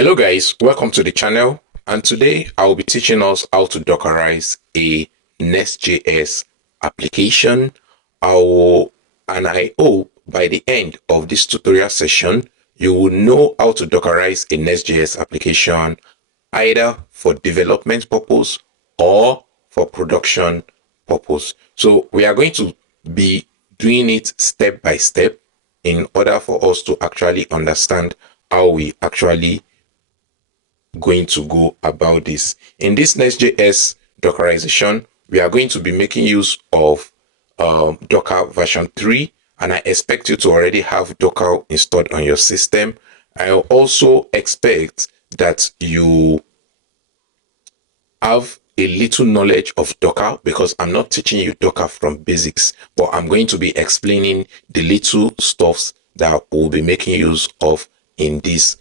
Hello guys, welcome to the channel, and today I will be teaching us how to Dockerize a Nest.js application. I hope by the end of this tutorial session you will know how to Dockerize a Nest.js application either for development purpose or for production purpose. So we are going to be doing it step by step in order for us to actually understand how we actually going to go about this. In this Nest.js Dockerization, we are going to be making use of Docker version 3, and I expect you to already have Docker installed on your system. I also expect that you have a little knowledge of Docker because I'm not teaching you Docker from basics, but I'm going to be explaining the little stuffs that we'll be making use of in this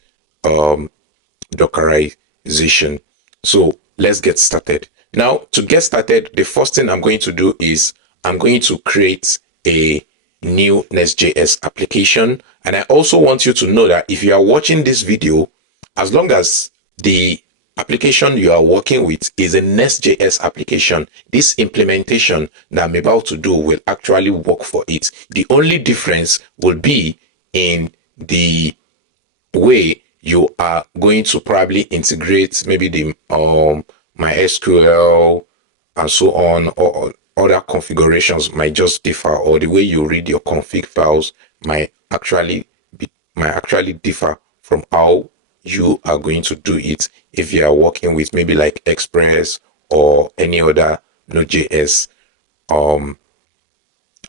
Dockerization. So let's get started. Now, to get started, the first thing I'm going to do is I'm going to create a new Nest.js application. And I also want you to know that if you are watching this video, as long as the application you are working with is a Nest.js application, this implementation that I'm about to do will actually work for it. The only difference will be in the way you are going to probably integrate maybe the MySQL and so on, or other configurations might just differ, or the way you read your config files might actually differ from how you are going to do it if you are working with maybe like Express or any other Node.js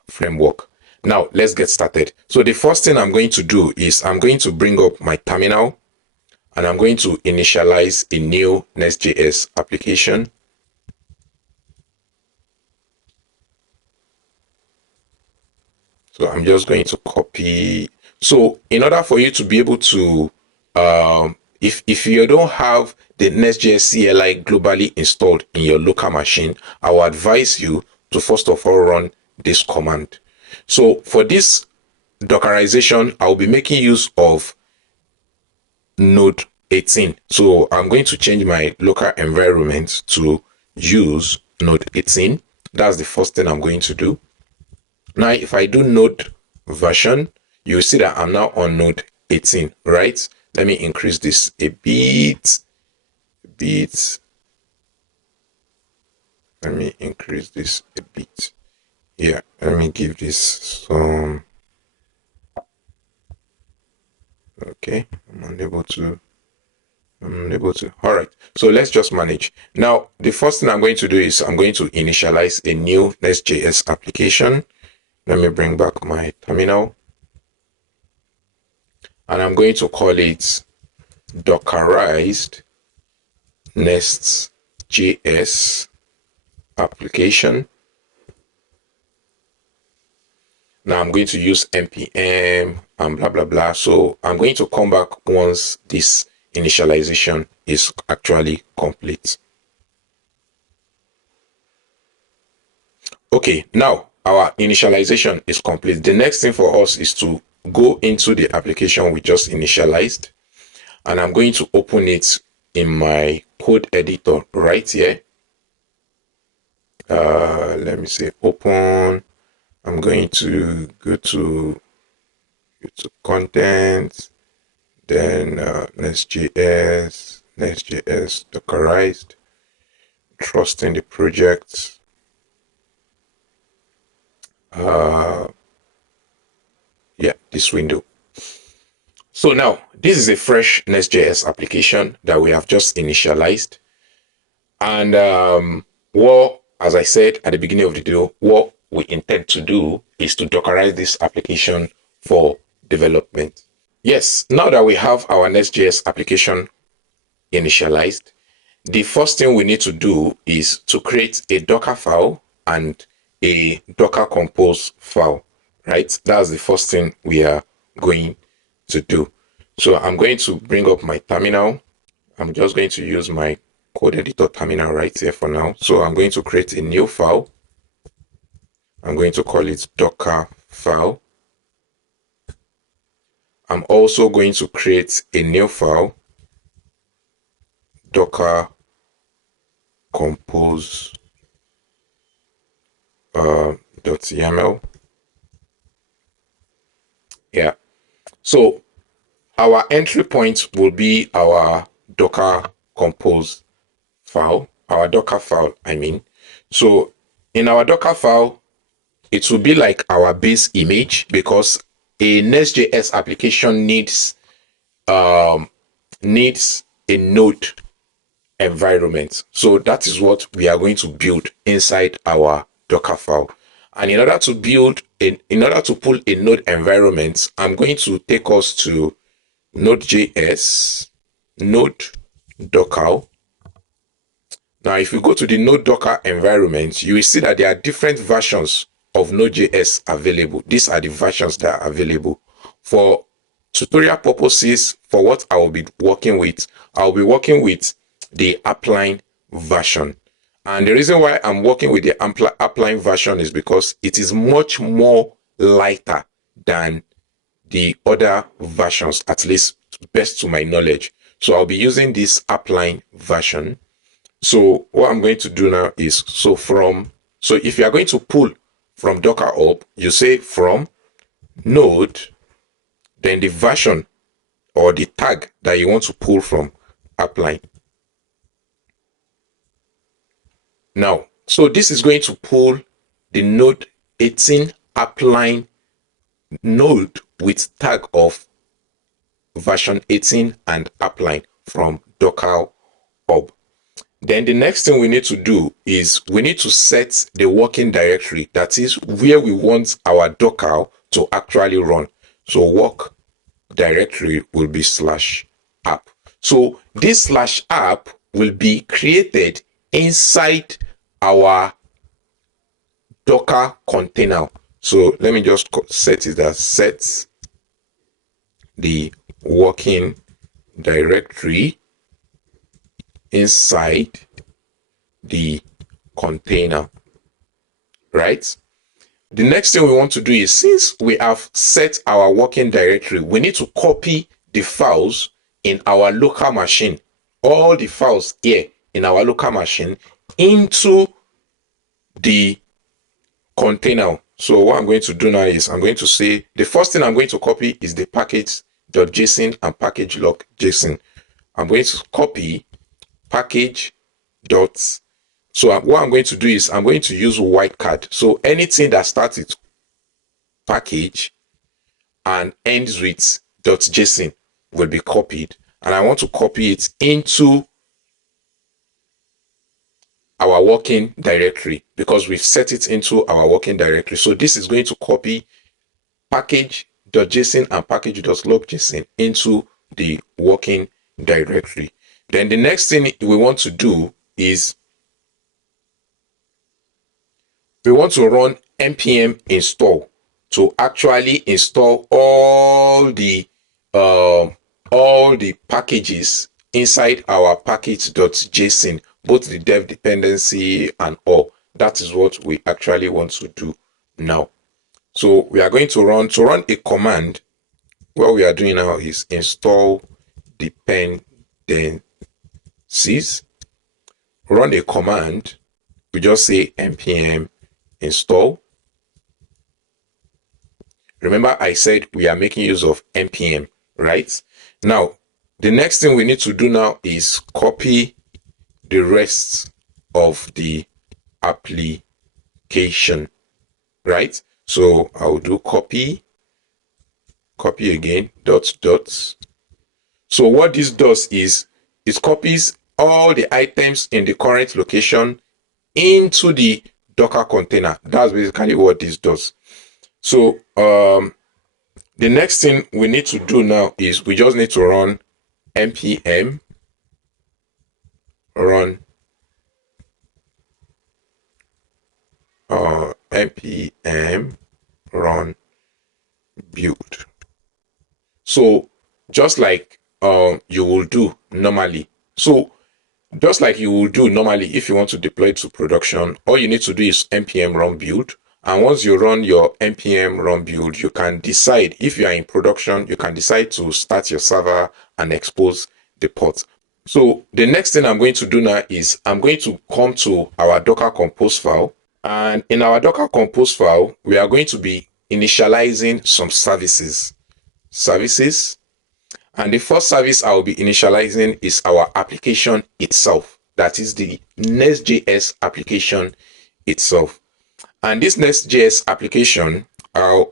framework. Now let's get started. So the first thing I'm going to do is I'm going to bring up my terminal and I'm going to initialize a new Nest.js application. So I'm just going to copy. So in order for you to be able to, if you don't have the Nest.js CLI globally installed in your local machine, I will advise you to first of all run this command. So for this Dockerization, I'll be making use of Node 18. So I'm going to change my local environment to use Node 18. That's the first thing I'm going to do. Now, if I do Node version, you'll see that I'm now on Node 18, right? Let me increase this a bit. Let me increase this a bit. Yeah, let me give this some. Okay, I'm unable to. All right, so let's just manage. Now, the first thing I'm going to do is I'm going to initialize a new Nest.js application. Let me bring back my terminal. And I'm going to call it Dockerized Nest.js application. Now I'm going to use npm and blah blah blah. So I'm going to come back once this initialization is actually complete. Okay, now our initialization is complete. The next thing for us is to go into the application we just initialized, and I'm going to open it in my code editor right here. Let me say open. I'm going to go to content, then Nest.js Dockerized, trusting the project. Yeah, this window. So now this is a fresh Nest.js application that we have just initialized, and as I said at the beginning of the video, what we intend to do is to Dockerize this application for development. Yes, now that we have our Nest.js application initialized, the first thing we need to do is to create a Dockerfile and a Docker Compose file, right? That's the first thing we are going to do. So I'm going to bring up my terminal. I'm just going to use my code editor terminal right here for now. So I'm going to create a new file. I'm going to call it Dockerfile. I'm also going to create a new file docker compose .yaml. Yeah. So our entry point will be our docker compose file, our Docker file, I mean. So in our Docker file, it will be like our base image because a Nest.js application needs a node environment. So that is what we are going to build inside our Docker file. And in order to pull a node environment, I'm going to take us to Node.js, node docker. Now, if you go to the Node Docker environment, you will see that there are different versions of Node.js available. These are the versions that are available. For tutorial purposes, for what I will be working with, I'll be working with the Appline version. And the reason why I'm working with the Appline version is because it is much more lighter than the other versions, at least best to my knowledge. So I'll be using this Appline version. So what I'm going to do now is, so if you are going to pull from Docker up, you say from node, then the version or the tag that you want to pull from apply. Now, so this is going to pull the node 18 appline node with tag of version 18 and appline from Docker hub. Then the next thing we need to do is we need to set the working directory, that is where we want our Docker to actually run. So work directory will be /app. So this /app will be created inside our Docker container. So let me just set it as set the working directory inside the container, right? The next thing we want to do is, since we have set our working directory, we need to copy the files in our local machine, all the files here in our local machine, into the container. So what I'm going to do now is I'm going to say the first thing I'm going to copy is the package.json and package.log.json. I'm going to copy package dot. So what I'm going to do is I'm going to use wildcard. So anything that starts with package and ends with .json will be copied, and I want to copy it into our working directory because we've set it into our working directory. So this is going to copy package.json and package.log.json into the working directory. Then the next thing we want to do is we want to run npm install to actually install all the packages inside our package.json, both the dev dependency and all. That is what we actually want to do now. So we are going to run a command. What we are doing now is install dependencies. Run a command. We just say npm install. Remember, I said we are making use of npm, right? Now, the next thing we need to do now is copy the rest of the application, right? So I'll do copy again, dot. So what this does is it copies all the items in the current location into the Docker container. That's basically what this does. So the next thing we need to do now is we just need to run npm run npm run build. So just like you will do normally. So just like you will do normally if you want to deploy it to production, all you need to do is npm run build. And once you run your npm run build, you can decide, if you are in production, you can decide to start your server and expose the port. So the next thing I'm going to do now is I'm going to come to our Docker Compose file. And in our Docker Compose file, we are going to be initializing some services. And the first service I will be initializing is our application itself. That is the Nest.js application itself. And this Nest.js application, I'll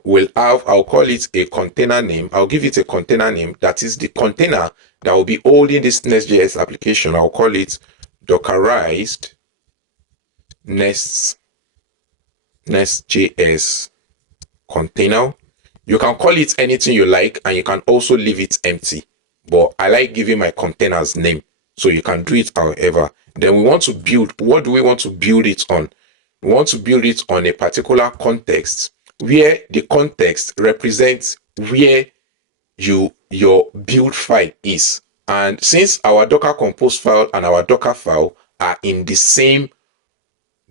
call it a container name. I'll give it a container name. That is the container that will be holding this Nest.js application. I'll call it Dockerized Nest.js container. You can call it anything you like, and you can also leave it empty. But I like giving my containers name, so you can do it however. Then we want to build. What do we want to build it on? We want to build it on a particular context where the context represents where your build file is. And since our Docker Compose file and our Dockerfile are in the same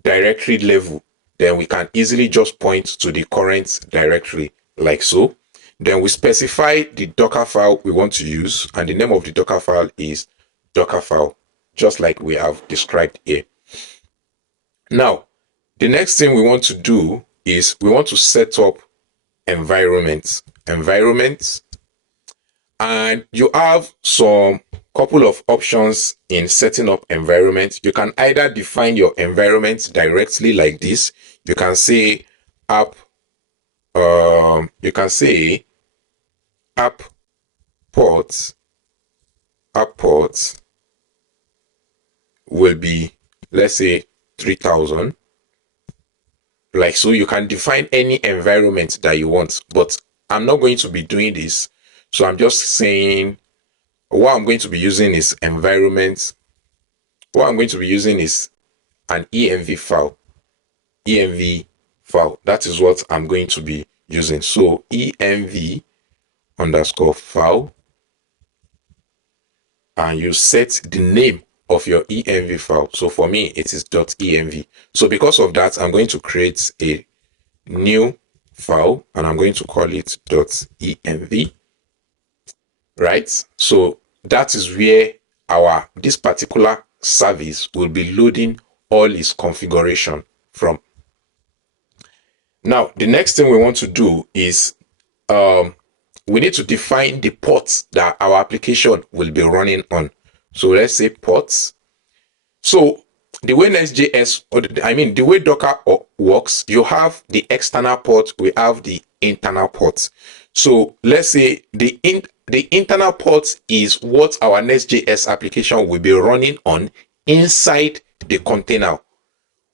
directory level, then we can easily just point to the current directory like so. Then we specify the Docker file we want to use, and the name of the Docker file is Dockerfile, just like we have described here. Now, the next thing we want to do is we want to set up environments, and you have some couple of options in setting up environments. You can either define your environment directly like this. You can say app ports will be, let's say, 3000, like so. You can define any environment that you want, but I'm not going to be doing this, so I'm just saying what I'm going to be using is environment. What I'm going to be using is an env file. That is what I'm going to be using. So env underscore file, and you set the name of your env file. So for me, it is .env. So because of that, I'm going to create a new file, and I'm going to call it .env. Right? So that is where this particular service will be loading all its configuration from. Now, the next thing we want to do is we need to define the ports that our application will be running on. So let's say ports. So the way Nest.js, the way Docker works, you have the external port, we have the internal port. So let's say the internal port is what our Nest.js application will be running on inside the container,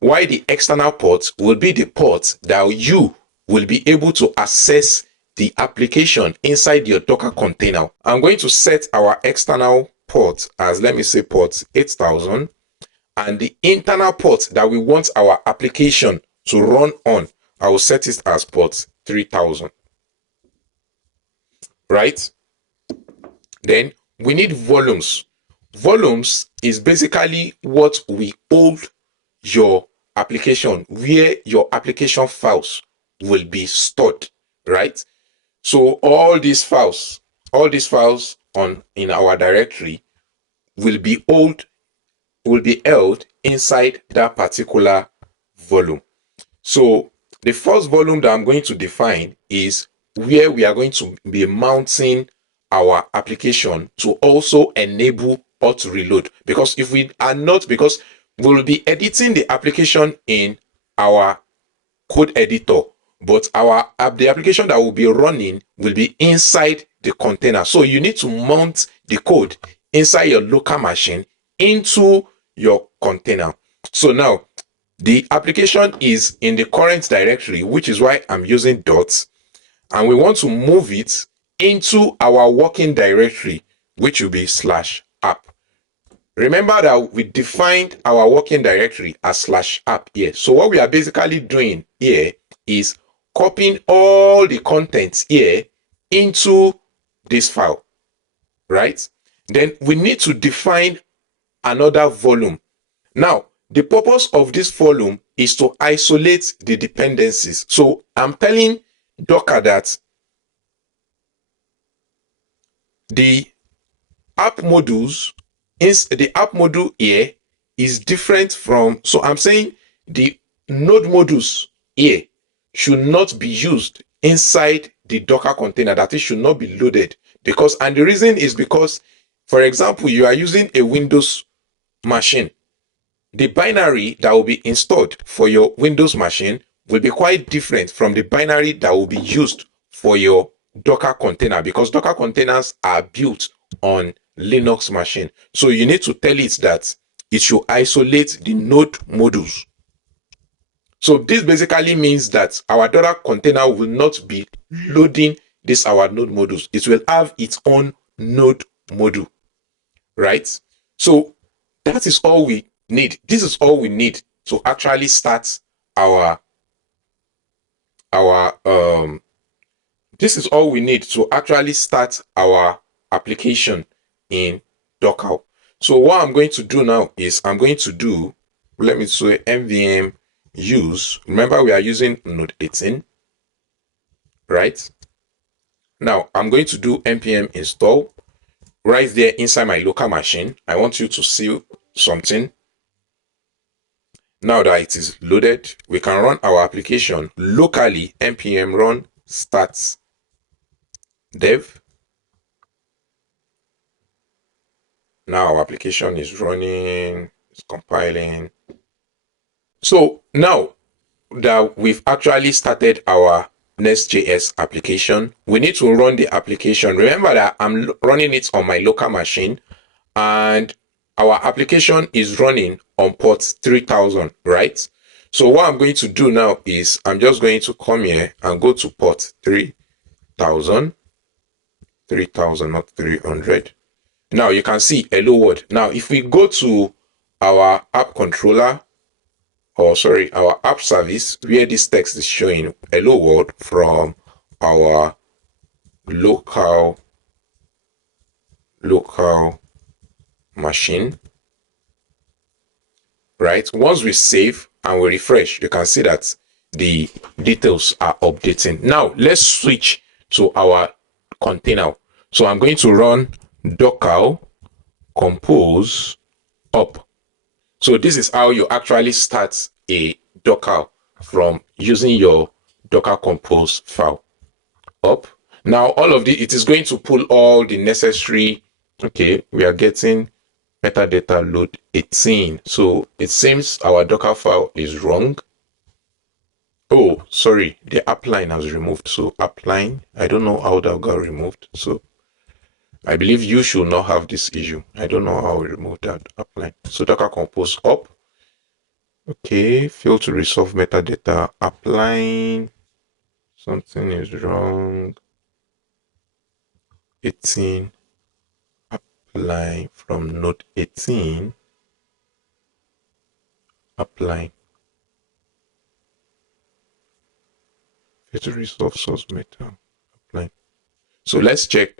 while the external port will be the port that you will be able to access the application inside your Docker container. I'm going to set our external port as, let me say, port 8000, and the internal port that we want our application to run on, I will set it as port 3000. Right? Then we need volumes. Volumes is basically what we hold your application, where your application files will be stored, right? So all these files in our directory will be held inside that particular volume. So the first volume that I'm going to define is where we are going to be mounting our application to also enable auto reload, because if we are not, because we will be editing the application in our code editor, but the application that will be running will be inside the container. So you need to mount the code inside your local machine into your container. So now the application is in the current directory, which is why I'm using dots, and we want to move it into our working directory, which will be /app. Remember that we defined our working directory as /app here. So what we are basically doing here is copying all the contents here into this file, right? Then we need to define another volume. Now, the purpose of this volume is to isolate the dependencies. So I'm telling Docker that the app modules the app module here is different from, so I'm saying the node modules here should not be used inside the Docker container, that it should not be loaded, because, and the reason is because, for example, you are using a Windows machine. The binary that will be installed for your Windows machine will be quite different from the binary that will be used for your Docker container, because Docker containers are built on Linux machine. So you need to tell it that it should isolate the node modules. So this basically means that our Docker container will not be loading this our node modules. It will have its own node module, right? So that is all we need. This is all we need to actually start our this is all we need to actually start our application in Docker. So what I'm going to do now is I'm going to do, let me say nvm use. Remember, we are using node 18, right? Now I'm going to do npm install right there inside my local machine. I want you to see something. Now that it is loaded, we can run our application locally. npm run start dev. Now our application is running, it's compiling. So now that we've actually started our Nest.js application, we need to run the application. Remember that I'm running it on my local machine, and our application is running on port 3000, right? So what I'm going to do now is I'm just going to come here and go to port 3000, not 300. Now you can see hello world. Now if we go to our app controller, or sorry, our app service, where this text is showing hello world from our local machine, right? Once we save and we refresh, you can see that the details are updating. Now let's switch to our container. So I'm going to run docker compose up. So this is how you actually start a Docker from using your Docker compose file. Up. Now all of it is going to pull all the necessary. Okay, we are getting metadata load 18. So it seems our Docker file is wrong. Oh, sorry, the app line has removed. So app line, I don't know how that got removed. So I believe you should not have this issue. I don't know how we remove that app line. So Docker compose up. Okay, fail to resolve metadata applying. Something is wrong. 18 apply from node 18. Apply. Fail to resolve source meta apply. So let's check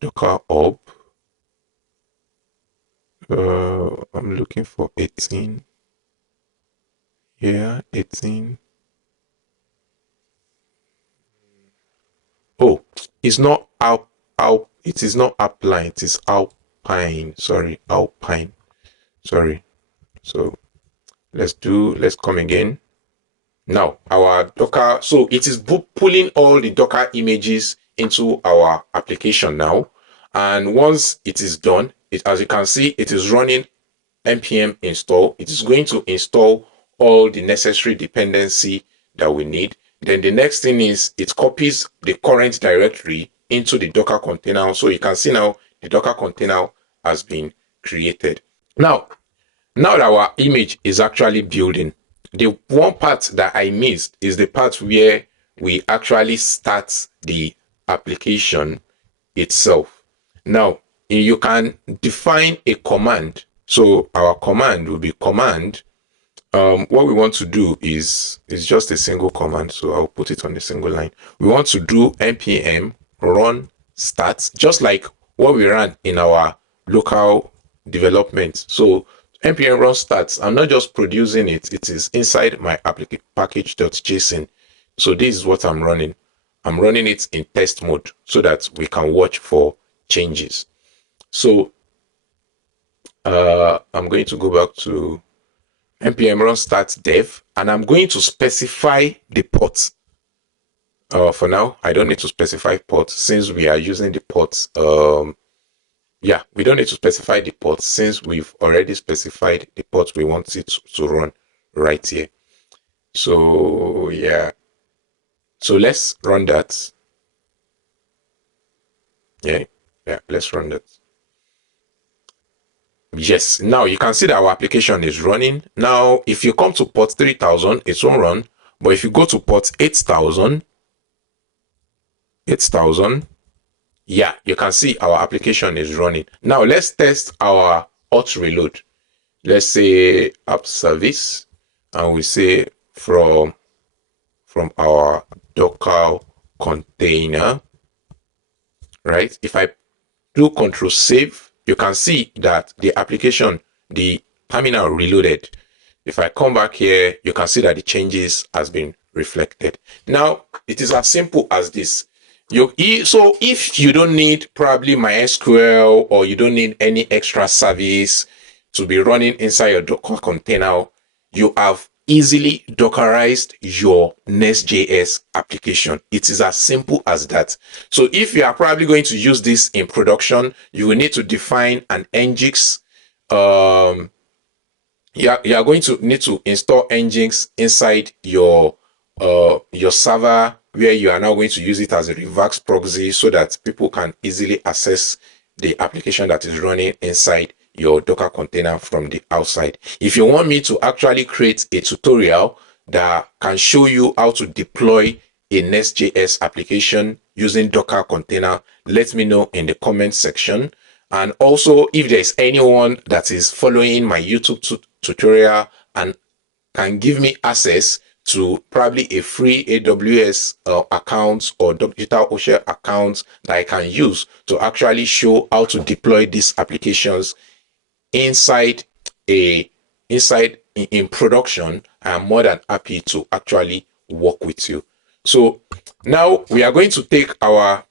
Docker up. I'm looking for 18. Yeah, 18. Oh, it's not it is not apply, it is alpine. Sorry, alpine. Sorry. So let's come again. Now our Docker, so it is pulling all the Docker images into our application now. And once it is done, as you can see, it is running npm install. It is going to install all the necessary dependency that we need. Then the next thing is it copies the current directory into the Docker container. So you can see now the Docker container has been created. Now that our image is actually building, the one part that I missed is the part where we actually start the application itself. Now you can define a command. So our command will be command. What we want to do is just a single command. So I'll put it on a single line. We want to do npm run start, just like what we ran in our local development. So npm run starts, I'm not just producing it, it is inside my package.json. So this is what I'm running. I'm running it in test mode so that we can watch for changes. So I'm going to go back to npm run start dev, and I'm going to specify the port. For now, I don't need to specify port since we are using the port. Yeah, we don't need to specify the port since we've already specified the port we want it to run right here. So yeah, so let's run that. Yeah, yeah, let's run that. Yes, now you can see that our application is running. Now, if you come to port 3000, it won't run. But if you go to port 8000, yeah, you can see our application is running. Now, let's test our auth reload. Let's say app service, and we say from our Docker container, right? If I do control save, you can see that the application, the terminal reloaded. If I come back here, you can see that the changes has been reflected. Now, it is as simple as this. So if you don't need probably MySQL, or you don't need any extra service to be running inside your Docker container, you have easily Dockerized your Nest.js application. It is as simple as that. So if you are probably going to use this in production, you will need to define an Nginx. You are going to need to install Nginx inside your server, where you are now going to use it as a reverse proxy so that people can easily access the application that is running inside your Docker container from the outside. If you want me to actually create a tutorial that can show you how to deploy a Nest.js application using Docker container, let me know in the comment section. And also, if there's anyone that is following my YouTube tutorial and can give me access to probably a free AWS account or DigitalOcean account that I can use to actually show how to deploy these applications inside in production, I am more than happy to actually work with you. So now we are going to take our